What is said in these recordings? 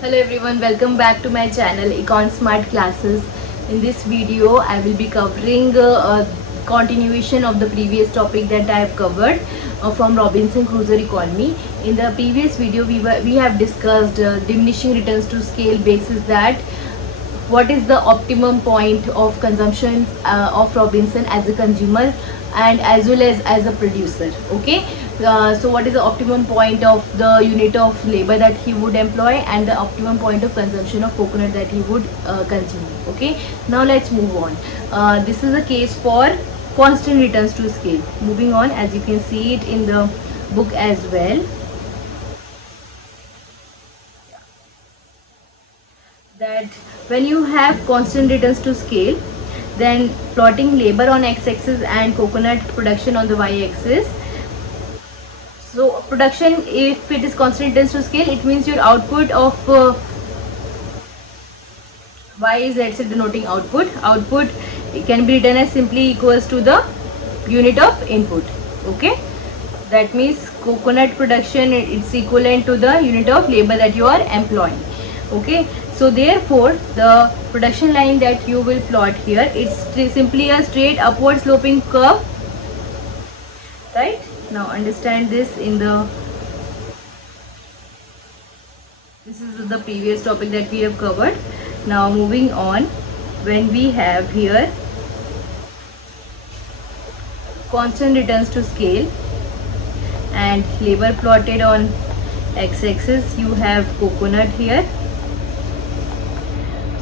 Hello everyone, welcome back to my channel Econ Smart Classes. In this video, I will be covering a continuation of the previous topic that I have covered from Robinson Crusoe economy. In the previous video, we have discussed diminishing returns to scale basis that what is the optimum point of consumption of Robinson as a consumer and as well as a producer. Okay, so what is the optimum point of the unit of labor that he would employ and the optimum point of consumption of coconut that he would consume. Okay, now let's move on. This is a case for constant returns to scale. Moving on, as you can see it in the book as well, that when you have constant returns to scale, then plotting labor on x-axis and coconut production on the y-axis. So production, if it is constant returns to scale, it means your output of y is, let's say, denoting output. Output, it can be written as simply equals to the unit of input. Okay, that means coconut production, it's equivalent to the unit of labor that you are employing. Okay, so therefore the production line that you will plot here, it's simply a straight upward sloping curve, right? Now understand this. This is the previous topic that we have covered. Now moving on, when we have here constant returns to scale and labor plotted on x-axis, you have coconut here.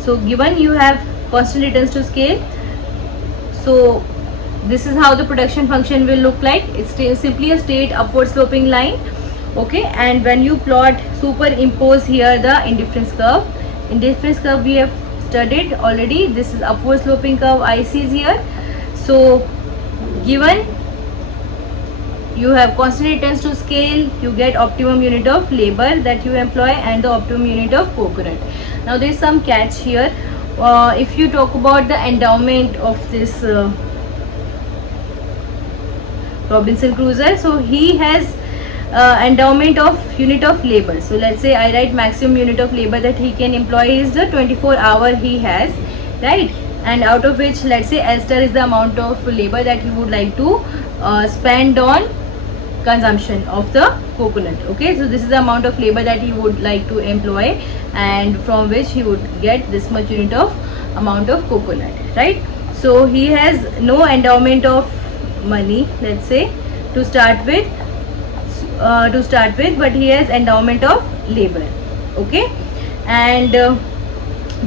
So given you have constant returns to scale, so this is how the production function will look like. It's simply a straight upward sloping line. Okay, and when you plot, superimpose here the indifference curve. Indifference curve we have studied already. This is upward sloping curve IC is here. So given you have constant returns to scale, you get optimum unit of labor that you employ and the optimum unit of coconut. Now there is some catch here. If you talk about the endowment of this Robinson Crusoe, so he has endowment of unit of labor. So let's say I write maximum unit of labor that he can employ is the 24-hour he has, right? And out of which, let's say L star is the amount of labor that he would like to spend on consumption of the coconut. Okay, so this is the amount of labor that he would like to employ and from which he would get this much unit of amount of coconut, right? So he has no endowment of money, let's say, to start with, but he has endowment of labor. Okay, and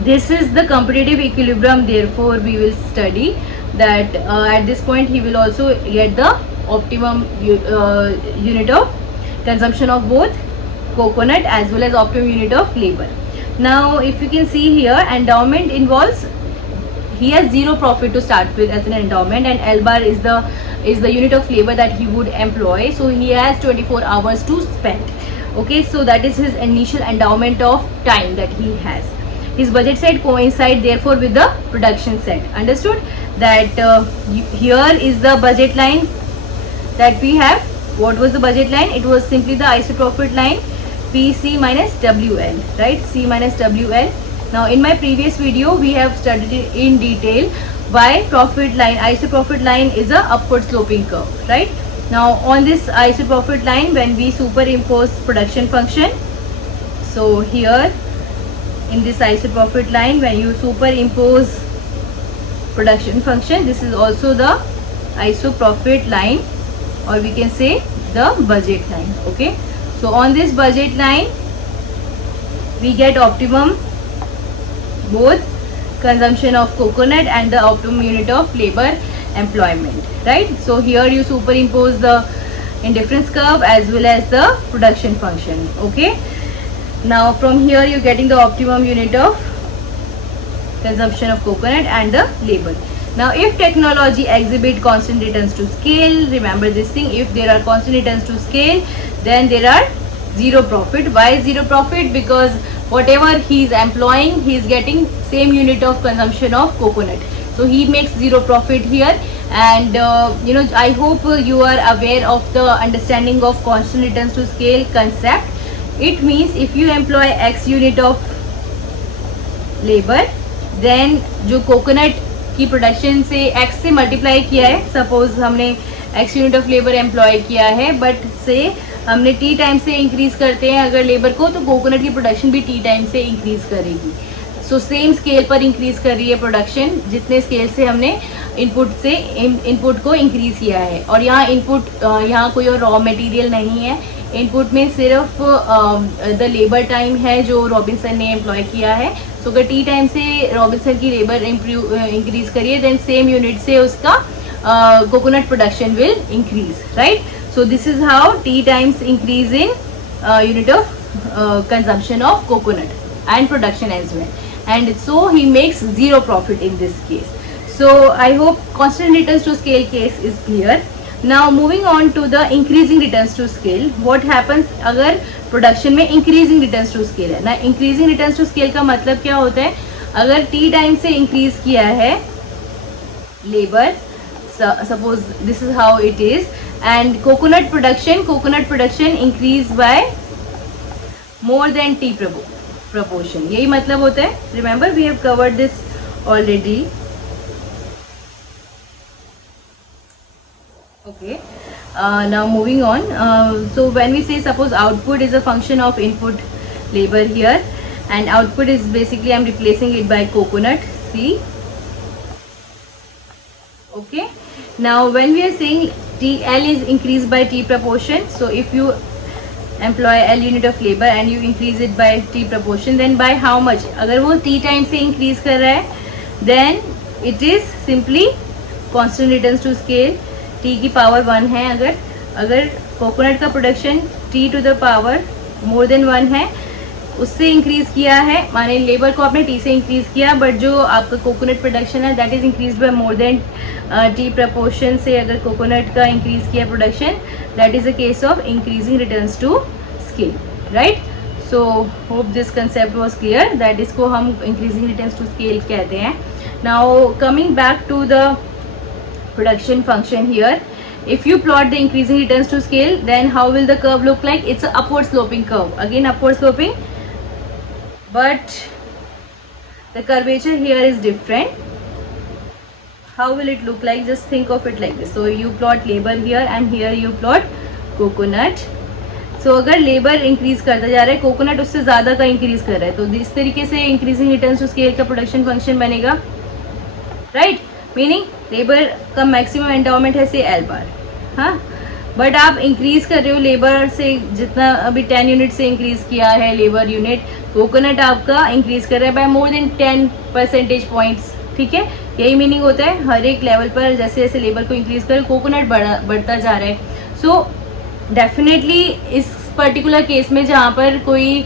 this is the competitive equilibrium. Therefore we will study that at this point he will also get the optimum unit of consumption of both coconut as well as optimum unit of labor. Now if you can see here, endowment involves he has zero profit to start with as an endowment, and L bar is the unit of labor that he would employ. So he has 24 hours to spend. Okay, so that is his initial endowment of time that he has. His budget set coincide therefore with the production set. Understood that here is the budget line that we have. What was the budget line? It was simply the isoprofit line, PC minus WL, right? C minus WL. Now in my previous video we have studied it in detail why profit line, isoprofit line is a upward sloping curve, right? Now on this isoprofit line, when we superimpose production function, so here in this isoprofit line, when you superimpose production function, this is also the isoprofit line, or we can say the budget line. Okay, so on this budget line we get optimum both consumption of coconut and the optimum unit of labor employment, right? So here you superimpose the indifference curve as well as the production function. Okay, now from here you're getting the optimum unit of consumption of coconut and the labor. Now if technology exhibit constant returns to scale, remember this thing, if there are constant returns to scale, then there are zero profit. Why zero profit? Because whatever he is employing, he is getting same unit of consumption of coconut, so he makes zero profit here. And I hope you are aware of the understanding of constant returns to scale concept. It means if you employ X unit of labor, then जो coconut की production से X से multiply किया है, suppose हमने X unit of labour employ किया है, but से हमने T टाइम से इंक्रीज करते हैं अगर लेबर को, तो कोकोनट की प्रोडक्शन भी T टाइम से इंक्रीज करेगी. सो सेम स्केल पर इंक्रीज कर रही है प्रोडक्शन, जितने स्केल से हमने इनपुट को इंक्रीज किया है. और यहाँ इनपुट, यहाँ कोई और रॉ मटेरियल नहीं है. इनपुट में सिर्फ द लेबर टाइम है जो रॉबिन्सन ने एम्प्लॉय किया है. सो अगर T टाइम से रॉबिन्सन की लेबर इंक्रीज करिए, देन सेम यूनिट से उसका coconut production will increase, right. So this is how T times increase in unit of consumption of coconut and production as well, and so he makes zero profit in this case. So I hope constant returns to scale case is clear. Now moving on to the increasing returns to scale. What happens अगर production में increasing returns to scale है ना. increasing returns to scale का मतलब क्या होता है, अगर T टाइम से increase किया है labour, suppose this is how it is, and coconut production increase by more than T proportion. यही मतलब होता है. Remember we have covered this already. Okay. Now moving on. So when we say suppose output is a function of input labor here, and output is basically I'm replacing it by coconut. See. Okay. Now when we are saying TL is increased by T proportion, so if you employ L unit of labor and you increase it by T proportion, then by how much? अगर वो T time से increase कर रहा है, then it is simply constant returns to scale. T की power 1 है, अगर coconut का production T to the power more than 1 है, उससे इंक्रीज किया है, माने लेबर को आपने T से इंक्रीज किया, बट जो आपका कोकोनट प्रोडक्शन है that is increase by more than T proportion से अगर कोकोनट का इंक्रीज किया production, that is a case of increasing returns to scale, right. So hope this concept was clear, that इसको हम increasing returns to scale कहते हैं. Now coming back to the production function here, if you plot the increasing returns to scale, then how will the curve look like? It's a upward sloping curve, again upward sloping, but the curvature here is different. How will it look like? Just think of it like this. So you plot labor here and here you plot coconut. So अगर labor increase करता जा रहा है, coconut उससे ज़्यादा का increase कर रहा है, तो इस तरीके से increasing returns to scale का production function बनेगा, right? Meaning labor का maximum endowment है से L bar, हाँ, बट आप इंक्रीज कर रहे हो लेबर से, जितना अभी 10 यूनिट से इंक्रीज किया है लेबर यूनिट, कोकोनट आपका इंक्रीज कर रहा है by more than 10 percentage points, ठीक है. यही मीनिंग होता है हर एक लेवल पर जैसे जैसे लेबर को इंक्रीज कर कोकोनट बढ़ता जा रहा है. सो डेफिनेटली इस पर्टिकुलर केस में जहाँ पर कोई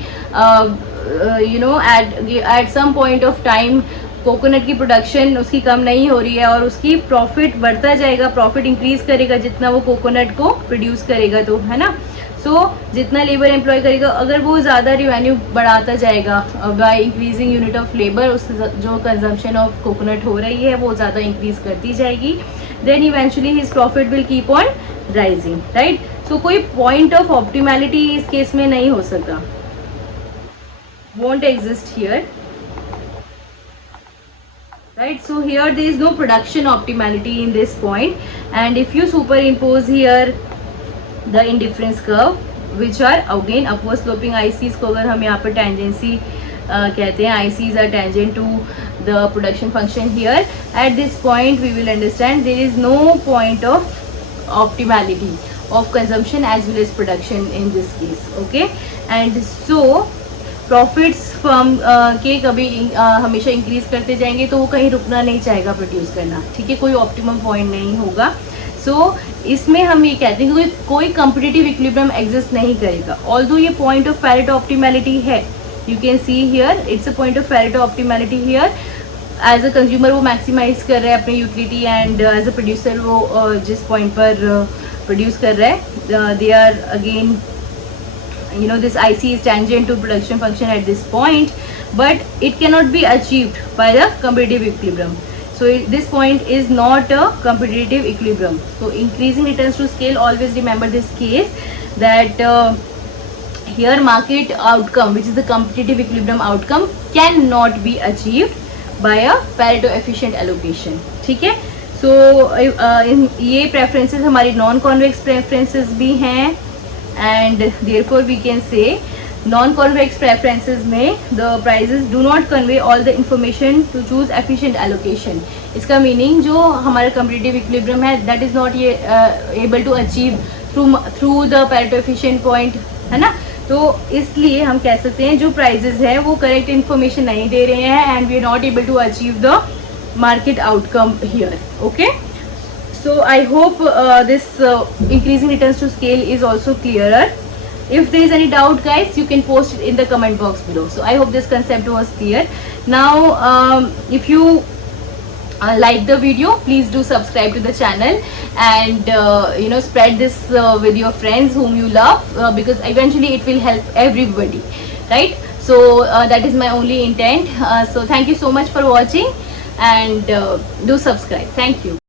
you know at some point of time coconut की प्रोडक्शन उसकी कम नहीं हो रही है और उसकी प्रॉफिट बढ़ता जाएगा, प्रॉफिट इंक्रीज करेगा जितना वो कोकोनट को प्रोड्यूस करेगा, तो है ना. सो जितना लेबर एम्प्लॉय करेगा, अगर वो ज़्यादा रिवेन्यू बढ़ाता जाएगा by increasing unit of labour, उस जो कंजम्पशन ऑफ कोकोनट हो रही है वो ज़्यादा इंक्रीज करती जाएगी, then eventually his profit will keep on rising, right. So कोई पॉइंट ऑफ ऑप्टिमैलिटी इस केस में नहीं हो सकता, won't exist here, right. So here there is no production optimality in this point, and if you superimpose here the indifference curve which are again upward sloping ICs को अगर हम यहाँ पर tangency कहते हैं, ICs are tangent to the production function here, at this point we will understand there is no point of optimality of consumption as well as production in this case, okay. And so profits firm के कभी हमेशा increase करते जाएंगे, तो वो कहीं रुकना नहीं चाहेगा प्रोड्यूस करना, ठीक है, कोई ऑप्टिमम पॉइंट नहीं होगा. सो इसमें हम ये कहते हैं कि कोई कॉम्पिटिटिव इक्विलिब्रियम एग्जिस्ट नहीं करेगा, ऑल्दो ये पॉइंट ऑफ पैरेटो ऑप्टिमैलिटी है. You can see here it's a point of Pareto optimality here. As a consumer वो मैक्सिमाइज कर रहा है अपनी utility, and as a producer वो जिस पॉइंट पर प्रोड्यूस कर रहा है, they are again you know this IC is tangent to production function at this point, but it cannot be achieved by the competitive equilibrium. So this point is not a competitive equilibrium. So increasing returns to scale, always remember this case that here market outcome, which is the competitive equilibrium outcome, cannot be achieved by a Pareto efficient allocation. ठीक है, so ये preferences हमारी non convex preferences भी हैं, and therefore we can say non convex preferences में the prices do not convey all the information to choose efficient allocation. इसका meaning जो हमारा competitive equilibrium है that is not ये able to achieve through the Pareto efficient point, है ना. तो इसलिए हम कह सकते हैं जो प्राइजेस है वो करेक्ट इन्फॉर्मेशन नहीं दे रहे हैं, and we are not able to achieve the market outcome here. Okay, so I hope this increasing returns to scale is also clearer. If there is any doubt, guys, you can post it in the comment box below. So I hope this concept was clear. Now if you like the video, please do subscribe to the channel, and spread this with your friends whom you love, because eventually it will help everybody, right? So that is my only intent. So thank you so much for watching, and do subscribe. Thank you.